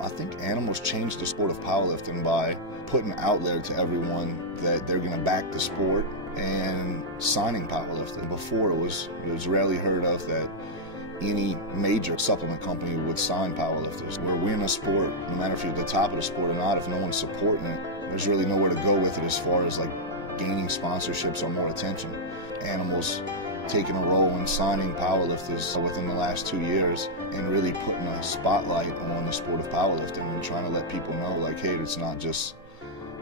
I think animals changed the sport of powerlifting by putting out there to everyone that they're going to back the sport and signing powerlifting. Before, it was rarely heard of that any major supplement company would sign powerlifters. We're in a sport, no matter if you're at the top of the sport or not, if no one's supporting it, there's really nowhere to go with it as far as like gaining sponsorships or more attention. Animals taking a role in signing powerlifters within the last 2 years and really putting a spotlight on the sport of powerlifting and trying to let people know, like, hey, there's not just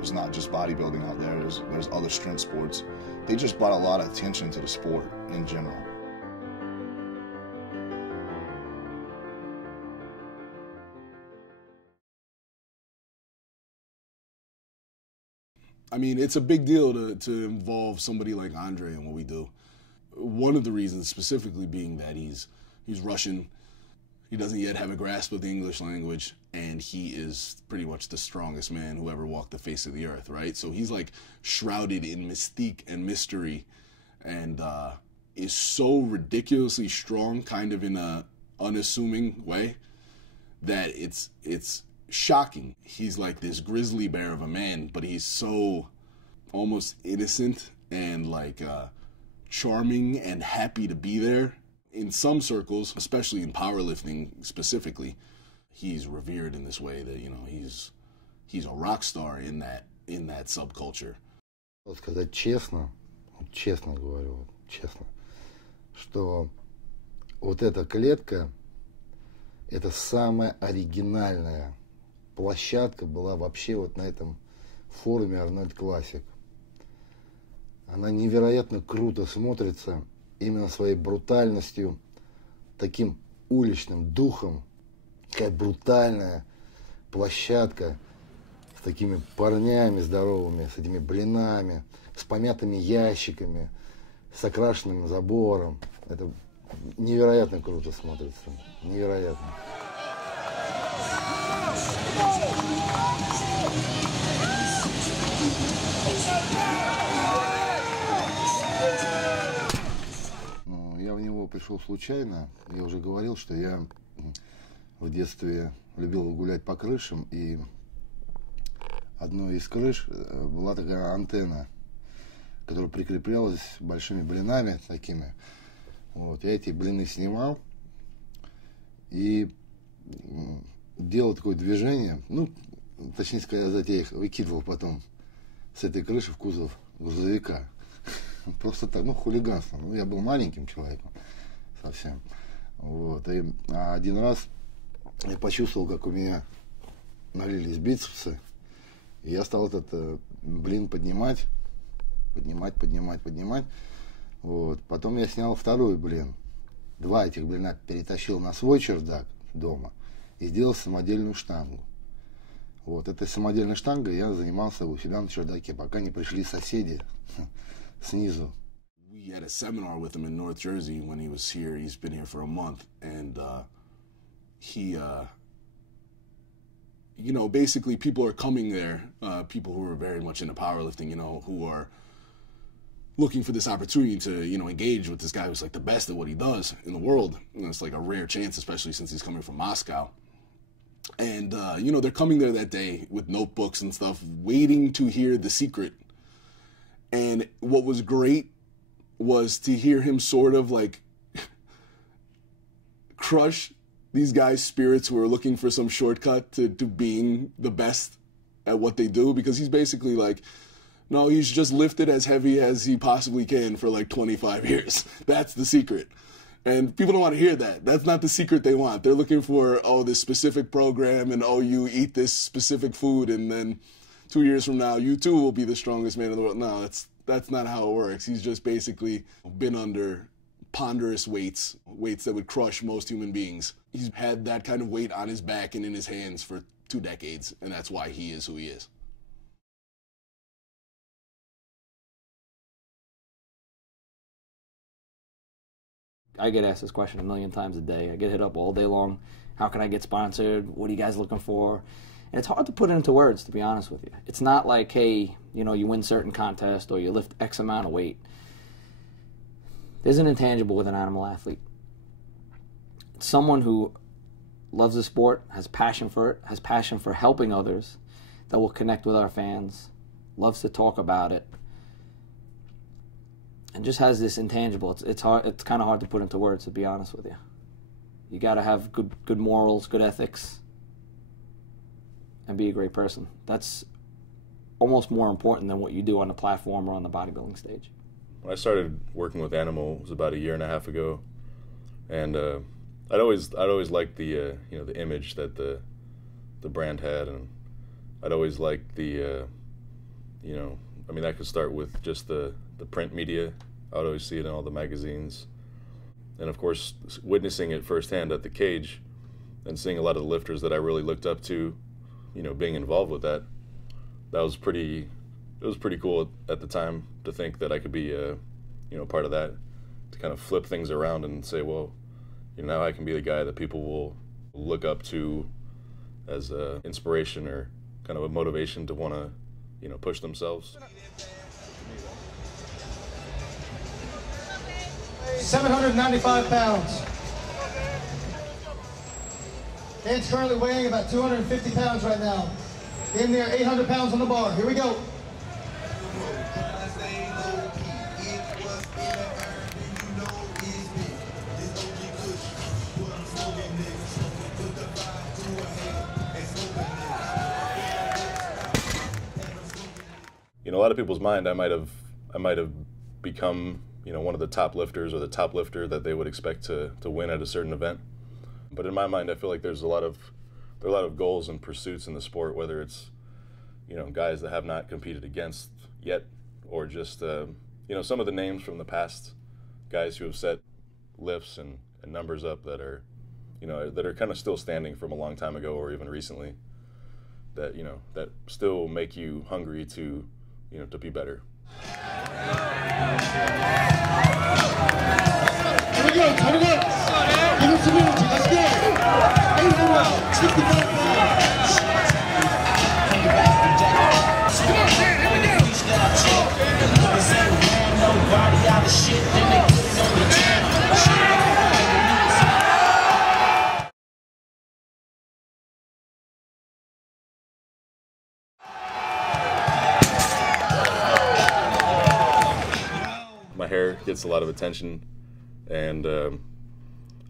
bodybuilding out there. There's other strength sports. They just brought a lot of attention to the sport in general. I mean, it's a big deal to involve somebody like Andrey in what we do. One of the reasons specifically being that he's Russian, he doesn't yet have a grasp of the English language, and he is pretty much the strongest man who ever walked the face of the earth, right? So he's like shrouded in mystique and mystery, and is so ridiculously strong, kind of in a unassuming way, that it's shocking. He's like this grizzly bear of a man, but he's so almost innocent and like charming and happy to be there. In some circles, especially in powerlifting specifically, he's revered in this way that, you know, he's a rock star in that subculture. Сказать честно говорю, честно, что вот эта клетка, это самая оригинальная площадка была вообще вот на этом форуме Arnold Classic. Она невероятно круто смотрится именно своей брутальностью, таким уличным духом. Такая брутальная площадка с такими парнями здоровыми, с этими блинами, с помятыми ящиками, с окрашенным забором. Это невероятно круто смотрится. Невероятно. Я в него пришел случайно. Я уже говорил, что я в детстве любил гулять по крышам, и одной из крыш была такая антенна, которая прикреплялась большими блинами такими. Вот. Я эти блины снимал и делал такое движение, ну, точнее сказать, я их выкидывал потом с этой крыши в кузов грузовика. Просто так, ну, хулиганство. Ну, я был маленьким человеком совсем. Вот. И один раз я почувствовал, как у меня налились бицепсы. И я стал этот блин поднимать. Вот. Потом я снял второй блин. Два этих блина перетащил на свой чердак дома и сделал самодельную штангу. Вот. Этой самодельной штангой я занимался у себя на чердаке, пока не пришли соседи снизу. We had a seminar with him in North Jersey when he was here. He's been here for a month, and he, you know, basically people are coming there, people who are very much into powerlifting, you know, who are looking for this opportunity to, you know, engage with this guy who's like the best at what he does in the world. You know, it's like a rare chance, especially since he's coming from Moscow. And, you know, they're coming there that day with notebooks and stuff, waiting to hear the secret. And what was great was to hear him sort of like crush these guys' spirits who are looking for some shortcut to being the best at what they do, because he's basically like, no, he's just lifted as heavy as he possibly can for like 25 years. That's the secret. And people don't want to hear that. That's not the secret they want. They're looking for, oh, this specific program, and oh, you eat this specific food, and then 2 years from now, you too will be the strongest man in the world. No, that's not how it works. He's just basically been under ponderous weights that would crush most human beings. He's had that kind of weight on his back and in his hands for 2 decades, and that's why he is who he is. I get asked this question a million times a day. I get hit up all day long. How can I get sponsored? What are you guys looking for? And it's hard to put it into words, to be honest with you. It's not like, hey, you know, you win certain contest or you lift X amount of weight. There's an intangible with an animal athlete. It's someone who loves the sport, has passion for it, has passion for helping others, that will connect with our fans, loves to talk about it, and just has this intangible. It's hard. It's kind of hard to put into words, to be honest with you. You got to have good morals, good ethics, and be a great person. That's almost more important than what you do on the platform or on the bodybuilding stage. When I started working with Animal, it was about 1.5 years ago, and I'd always liked the the image that the brand had, and I'd always liked the I mean, that could start with just the print media. I would always see it in all the magazines, and of course witnessing it firsthand at the cage and seeing a lot of the lifters that I really looked up to, being involved with that. It was pretty cool at the time to think that I could be part of that, to kind of flip things around and say, well, now I can be the guy that people will look up to as a inspiration or kind of a motivation to want to push themselves. 795 pounds. Dan's currently weighing about 250 pounds right now. Damn near 800 pounds on the bar. Here we go. A lot of people's mind, I might have become one of the top lifters or the top lifter that they would expect to win at a certain event. But in my mind, I feel like there are a lot of goals and pursuits in the sport, whether it's guys that have not competed against yet, or just some of the names from the past, guys who have set lifts and numbers up that are kind of still standing from a long time ago or even recently, that that still make you hungry to to be better. Here we go, turn it up. Give him some energy, let's go. 865 pounds. Come on, man, here we go. My hair gets a lot of attention, and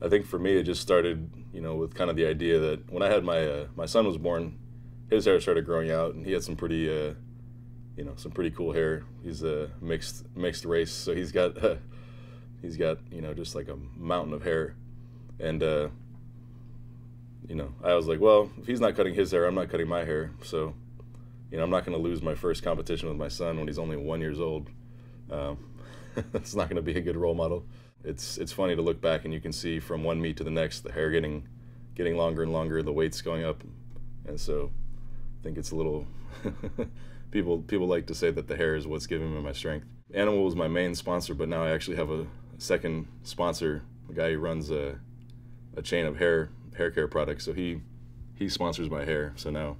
I think for me it just started, with kind of the idea that when I had my son was born, his hair started growing out, and he had some pretty cool hair. He's a mixed race, so he's got just like a mountain of hair, and I was like, well, if he's not cutting his hair, I'm not cutting my hair, so I'm not going to lose my first competition with my son when he's only 1 year old. That's not going to be a good role model. It's funny to look back and you can see from one meet to the next, the hair getting longer and longer, the weight's going up, and so I think it's a little people like to say that the hair is what's giving me my strength. Animal was my main sponsor, but now I actually have a second sponsor, a guy who runs a chain of hair care products. So he sponsors my hair. So now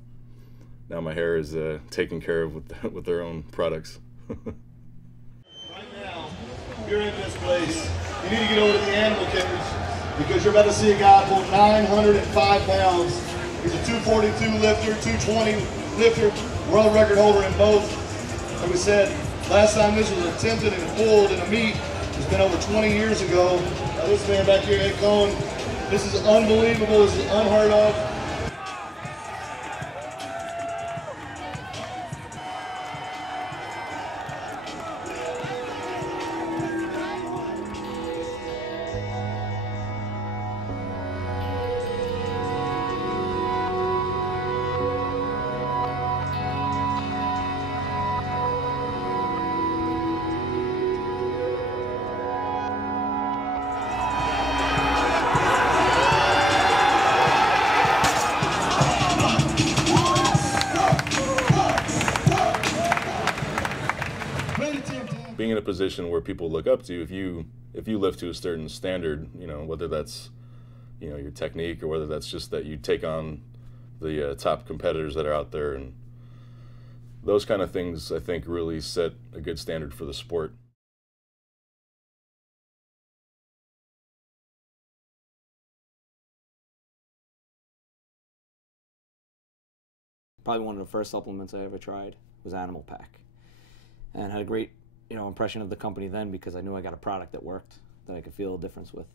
my hair is taken care of with their own products. You're in this place, you need to get over to the animal cage, because you're about to see a guy pull 905 pounds. He's a 242 lifter, 220 lifter, world record holder in both. Like we said, last time this was attempted and pulled in a meet, it's been over 20 years ago. Now this man back here, Ed Cohen, this is unbelievable, this is unheard of. Being in a position where people look up to you, if you lift to a certain standard, whether that's your technique or whether that's just that you take on the top competitors that are out there, and those kind of things I think really set a good standard for the sport. Probably one of the first supplements I ever tried was Animal Pack. And I had a great, impression of the company then because I knew I got a product that worked, that I could feel a difference with.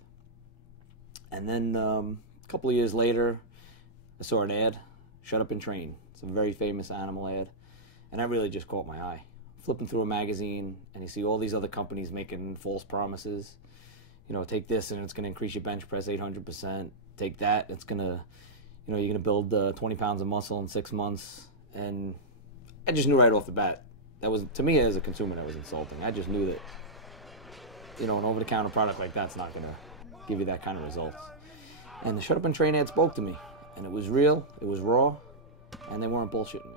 And then a couple of years later, I saw an ad, Shut Up and Train. It's a very famous animal ad. And that really just caught my eye. Flipping through a magazine, and you see all these other companies making false promises. Take this and it's going to increase your bench press 800%. Take that, it's going to, you're going to build 20 pounds of muscle in 6 months. And I just knew right off the bat, that was, to me as a consumer, that was insulting. I just knew that, an over-the-counter product like that's not going to give you that kind of results. And the Shut Up and Train ad spoke to me. And it was real, it was raw, and they weren't bullshitting me.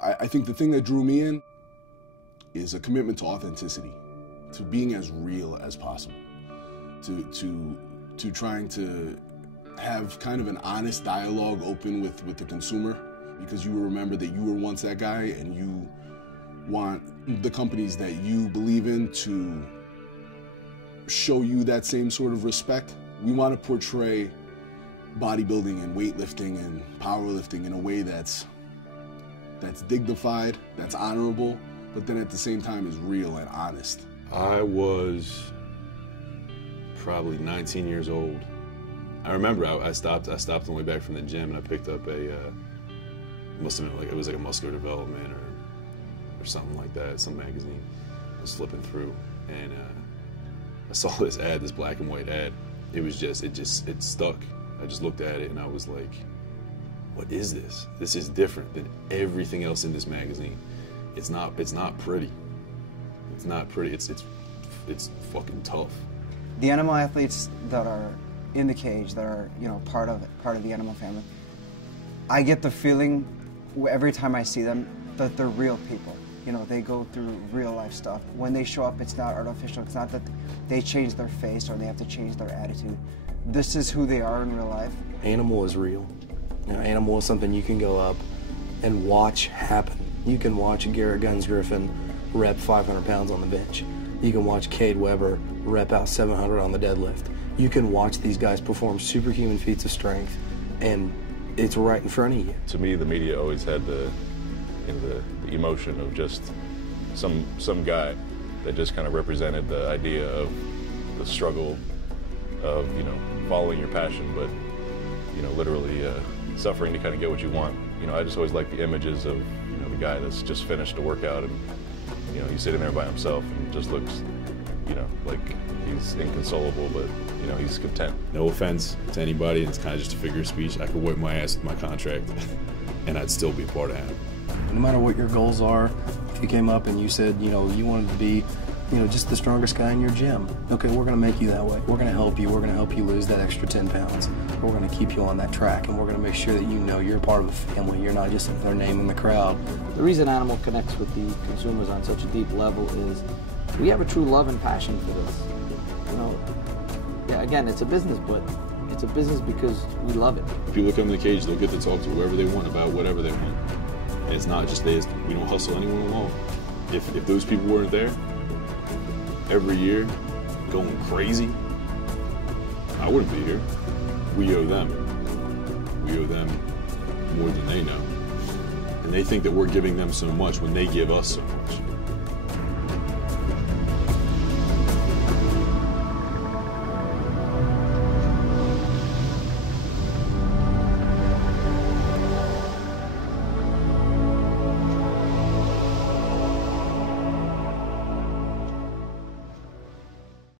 I think the thing that drew me in is a commitment to authenticity, to being as real as possible, to trying to have kind of an honest dialogue open with the consumer, because you remember that you were once that guy, and you want the companies that you believe in to show you that same sort of respect. We want to portray bodybuilding and weightlifting and powerlifting in a way that's dignified, that's honorable, but then at the same time is real and honest. I was probably 19 years old. I remember I stopped on the way back from the gym, and I picked up it was like a muscular development or something like that, some magazine. I was flipping through, and I saw this ad, this black and white ad. It stuck. I just looked at it and I was like, what is this? This is different than everything else in this magazine. It's not pretty. It's not pretty. It's fucking tough. The animal athletes that are in the cage, that are part of the animal family, I get the feeling every time I see them that they're real people. They go through real life stuff. When they show up, it's not artificial. It's not that they change their face or they have to change their attitude. This is who they are in real life. Animal is real. Animal is something you can go up and watch happen. You can watch Garrett Guns-Griffin rep 500 pounds on the bench. You can watch Cade Weber rep out 700 on the deadlift. You can watch these guys perform superhuman feats of strength, and it's right in front of you. To me, the media always had the emotion of just some guy that just kind of represented the idea of the struggle of following your passion, but literally suffering to kind of get what you want. I just always like the images of the guy that's just finished a workout, and he's sitting there by himself and just looks like he's inconsolable, but he's content. No offense to anybody, it's kind of just a figure of speech. I could wipe my ass with my contract and I'd still be a part of it. No matter what your goals are, if you came up and you said, you wanted to be, just the strongest guy in your gym, okay, we're going to make you that way. We're going to help you. We're going to help you lose that extra 10 pounds. We're going to keep you on that track, and we're going to make sure that you're a part of a family. You're not just their name in the crowd. The reason Animal connects with the consumers on such a deep level is we have a true love and passion for this. Yeah, again, it's a business, but it's a business because we love it. People come in the cage, they'll get to talk to whoever they want about whatever they want. And it's not just we don't hustle anyone along. If those people weren't there every year going crazy, I wouldn't be here. We owe them. We owe them more than they know. And they think that we're giving them so much when they give us so much.